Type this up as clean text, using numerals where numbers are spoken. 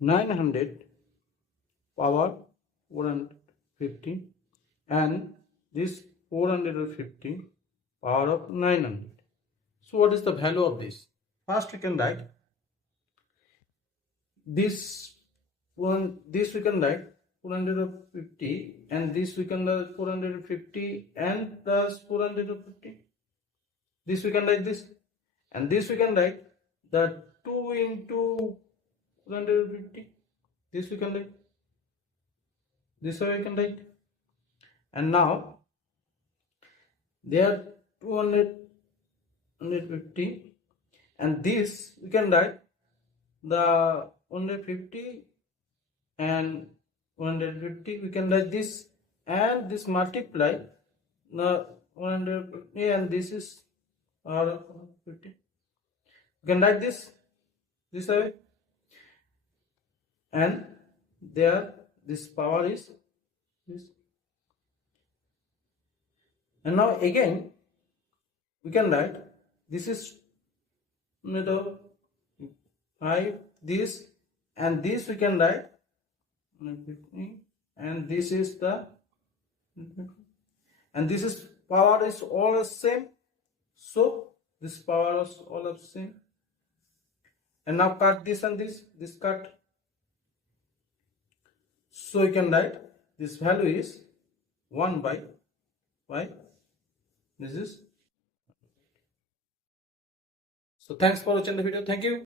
900 power 450 and this 450 power of 900. So what is the value of this? First we can write this one, this we can write 450 and this we can write 450 and plus 450. This we can write this, and this we can write the 2 into 450. This we can write. This way we can write. And now there 150 and this we can write the 150 and 150 we can write this, and this multiply the 150 and this is our 50. You can write this way, and there this power is this. And now again we can write this is 5, this and this we can write 150 and this is the, and this is power is all the same, so this power is all the same. And now cut this and this cut, so you can write this value is 1 by 5. This is. So thanks for watching the video. Thank you.